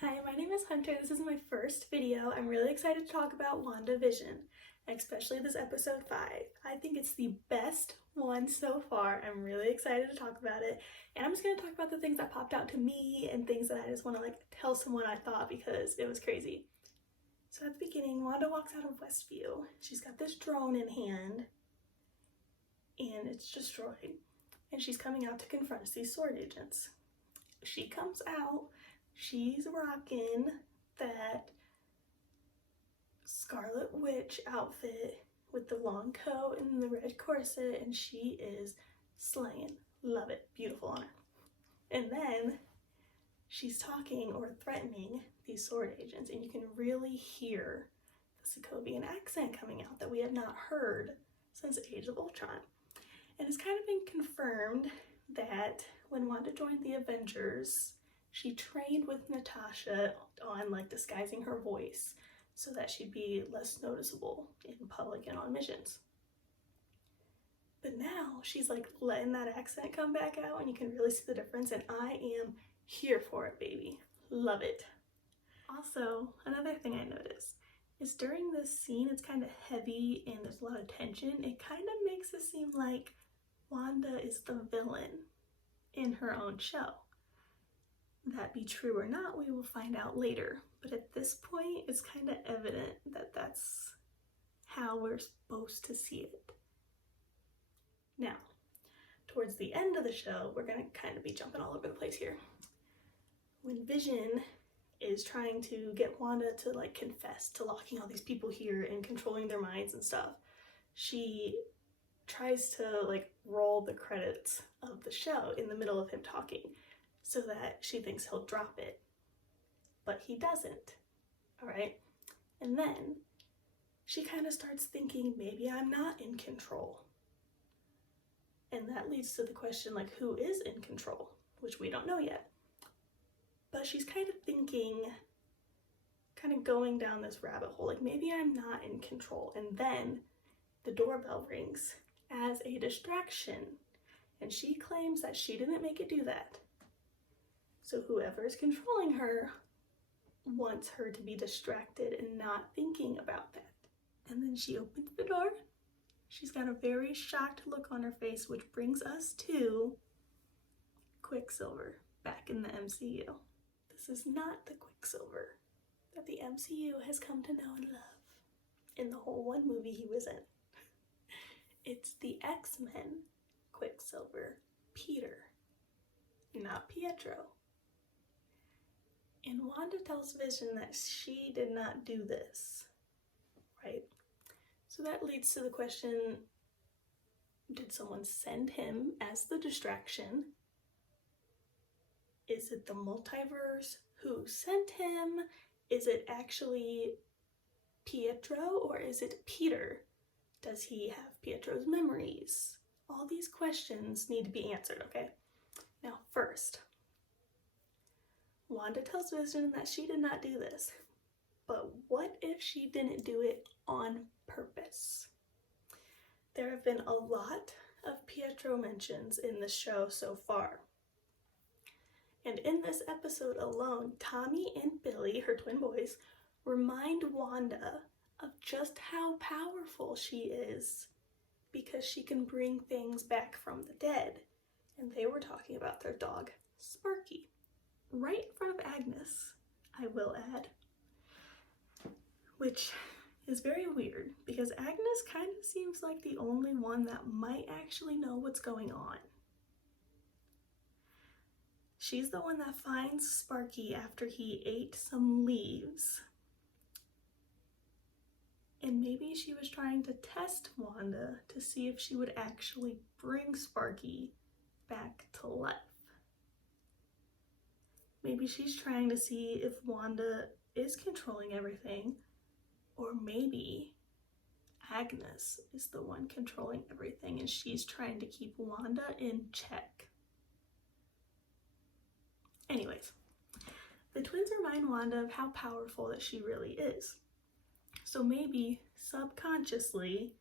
Hi, my name is Hunter. This is my first video. I'm really excited to talk about WandaVision, especially this episode 5. I think it's the best one so far. I'm really excited to talk about it. And I'm just going to talk about the things that popped out to me and things that I just want to tell someone I thought because it was crazy. So at the beginning, Wanda walks out of Westview. She's got this drone in hand and it's destroyed. And she's coming out to confront these sword agents. She comes out. She's rocking that Scarlet Witch outfit with the long coat and the red corset, and she is slaying. Love it. Beautiful on her. And then she's talking or threatening these sword agents, and you can really hear the Sokovian accent coming out that we have not heard since Age of Ultron. And it's kind of been confirmed that when Wanda joined the Avengers, she trained with Natasha on disguising her voice so that she'd be less noticeable in public and on missions. But now she's letting that accent come back out and you can really see the difference, and I am here for it, baby. Love it. Also, another thing I noticed is during this scene, it's kind of heavy and there's a lot of tension. It kind of makes it seem like Wanda is the villain in her own show. That be true or not, we will find out later. But at this point, it's kind of evident that that's how we're supposed to see it. Now, towards the end of the show, we're going to kind of be jumping all over the place here. When Vision is trying to get Wanda to confess to locking all these people here and controlling their minds and stuff, she tries to roll the credits of the show in the middle of him talking, so that she thinks he'll drop it. But he doesn't, all right? And then she kind of starts thinking, maybe I'm not in control. And that leads to the question, who is in control? Which we don't know yet. But she's kind of thinking, kind of going down this rabbit hole, maybe I'm not in control. And then the doorbell rings as a distraction. And she claims that she didn't make it do that. So whoever is controlling her wants her to be distracted and not thinking about that. And then she opens the door. She's got a very shocked look on her face, which brings us to Quicksilver back in the MCU. This is not the Quicksilver that the MCU has come to know and love in the whole one movie he was in. It's the X-Men Quicksilver, Peter, not Pietro. And Wanda tells Vision that she did not do this, right? So that leads to the question, did someone send him as the distraction? Is it the multiverse who sent him? Is it actually Pietro, or is it Peter? Does he have Pietro's memories? All these questions need to be answered, okay? Now first, Wanda tells Vision that she did not do this, but what if she didn't do it on purpose? There have been a lot of Pietro mentions in the show so far. And in this episode alone, Tommy and Billy, her twin boys, remind Wanda of just how powerful she is because she can bring things back from the dead. And they were talking about their dog, Sparky. Right in front of Agnes, I will add. Which is very weird because Agnes kind of seems like the only one that might actually know what's going on. She's the one that finds Sparky after he ate some leaves. And maybe she was trying to test Wanda to see if she would actually bring Sparky back to life. Maybe she's trying to see if Wanda is controlling everything, or maybe Agnes is the one controlling everything and she's trying to keep Wanda in check. Anyways, the twins remind Wanda of how powerful that she really is. So maybe subconsciously,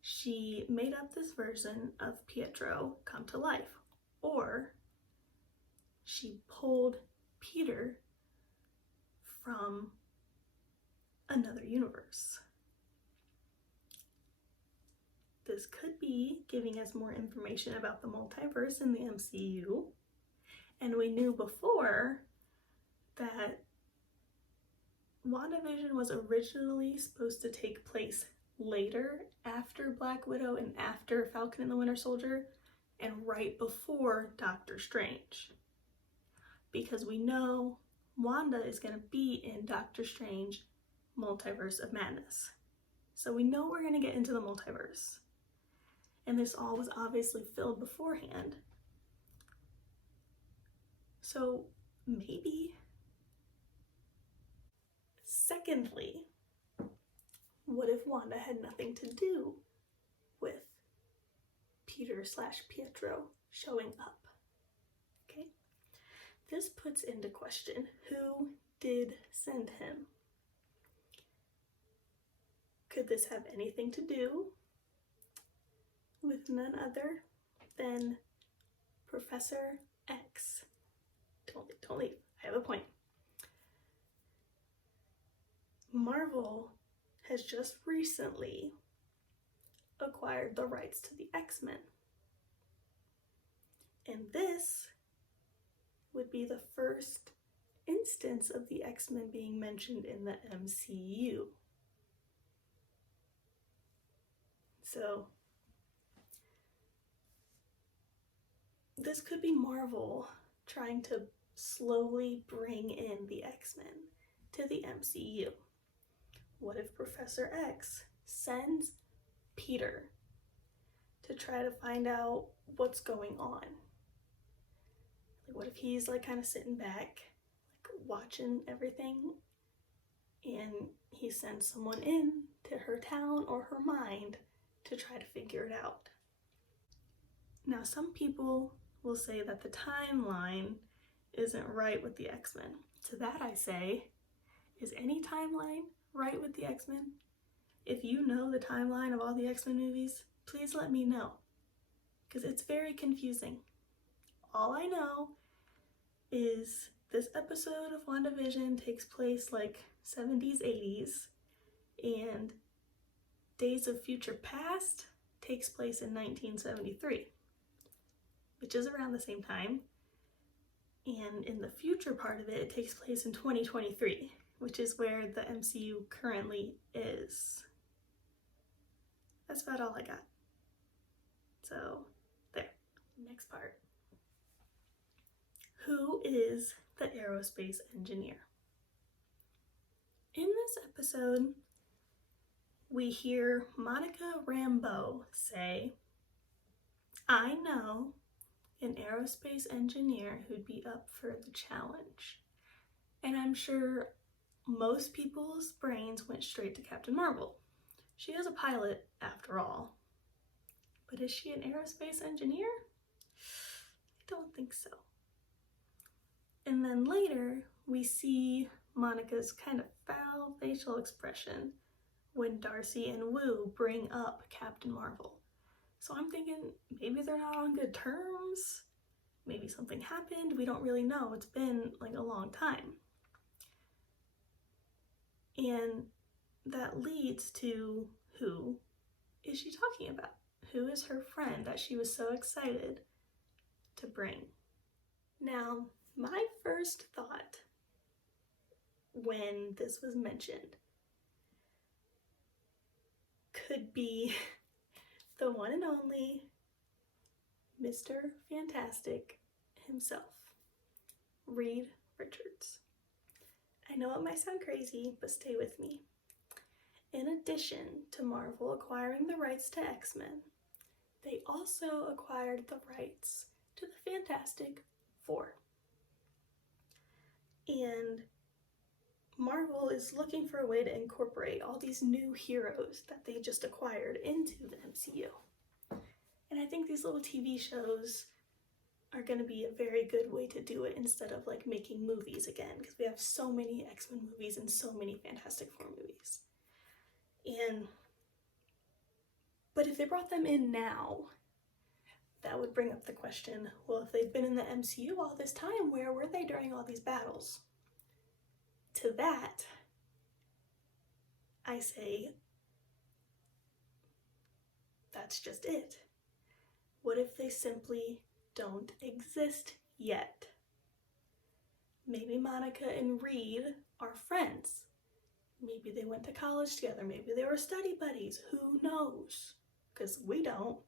she made up this version of Pietro come to life, or she pulled Peter from another universe. This could be giving us more information about the multiverse in the MCU. And we knew before that WandaVision was originally supposed to take place later, after Black Widow and after Falcon and the Winter Soldier, and right before Doctor Strange. Because we know Wanda is going to be in Doctor Strange Multiverse of Madness. So we know we're going to get into the multiverse. And this all was obviously filled beforehand. So maybe. Secondly, what if Wanda had nothing to do with Peter/Pietro showing up? Okay. This puts into question who did send him. Could this have anything to do with none other than Professor X? Don't leave. I have a point. Marvel has just recently acquired the rights to the X-Men. And this would be the first instance of the X-Men being mentioned in the MCU. So this could be Marvel trying to slowly bring in the X-Men to the MCU. What if Professor X sends Peter to try to find out what's going on? Like, what if he's like kind of sitting back, like watching everything, and he sends someone in to her town or her mind to try to figure it out? Now, some people will say that the timeline isn't right with the X-Men. To that I say, is any timeline right with the X-Men? If you know the timeline of all the X-Men movies, please let me know, because it's very confusing. All I know is this episode of WandaVision takes place like 70s, 80s, and Days of Future Past takes place in 1973, which is around the same time. And in the future part of it, it takes place in 2023, which is where the MCU currently is. That's about all I got. So, there. Next part. Who is the aerospace engineer? In this episode, we hear Monica Rambeau say, "I know an aerospace engineer who'd be up for the challenge." And I'm sure most people's brains went straight to Captain Marvel. She is a pilot after all. But is she an aerospace engineer? I don't think so. And then later, we see Monica's kind of foul facial expression when Darcy and Wu bring up Captain Marvel. So I'm thinking maybe they're not on good terms. Maybe something happened. We don't really know. It's been like a long time. And that leads to, who is she talking about? Who is her friend that she was so excited to bring? Now, my first thought when this was mentioned could be the one and only Mr. Fantastic himself, Reed Richards. I know it might sound crazy, but stay with me. In addition to Marvel acquiring the rights to X-Men, they also acquired the rights to the Fantastic Four. And Marvel is looking for a way to incorporate all these new heroes that they just acquired into the MCU. And I think these little TV shows are going to be a very good way to do it instead of like making movies again, because we have so many X-Men movies and so many Fantastic Four movies. But if they brought them in now, that would bring up the question, well, if they've been in the MCU all this time, where were they during all these battles? to that, I say, that's just it. What if they simply don't exist yet? Maybe Monica and Reed are friends. Maybe they went to college together. Maybe they were study buddies. Who knows? Because we don't.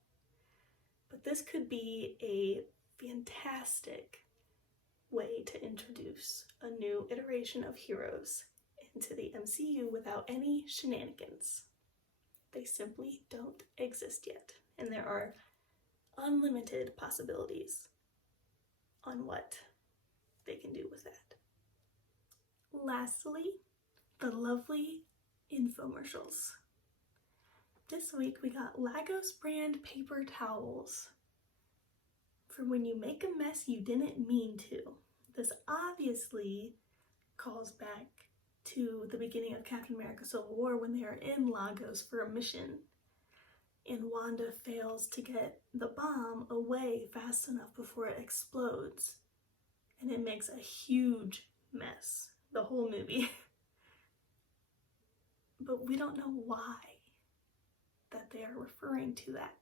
But this could be a fantastic way to introduce a new iteration of heroes into the MCU without any shenanigans. They simply don't exist yet. And there are unlimited possibilities on what they can do with that. Lastly, the lovely infomercials. This week we got Lagos brand paper towels for when you make a mess you didn't mean to. This obviously calls back to the beginning of Captain America Civil War when they are in Lagos for a mission and Wanda fails to get the bomb away fast enough before it explodes, and it makes a huge mess, the whole movie. But we don't know why that they are referring to that.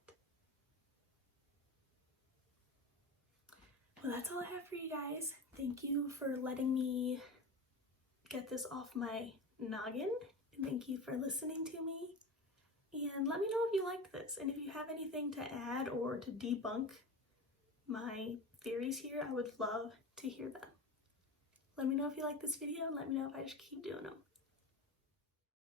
Well, that's all I have for you guys. Thank you for letting me get this off my noggin, and thank you for listening to me. And let me know if you liked this, and if you have anything to add or to debunk my theories here, I would love to hear them. Let me know if you like this video, and let me know if I should keep doing them.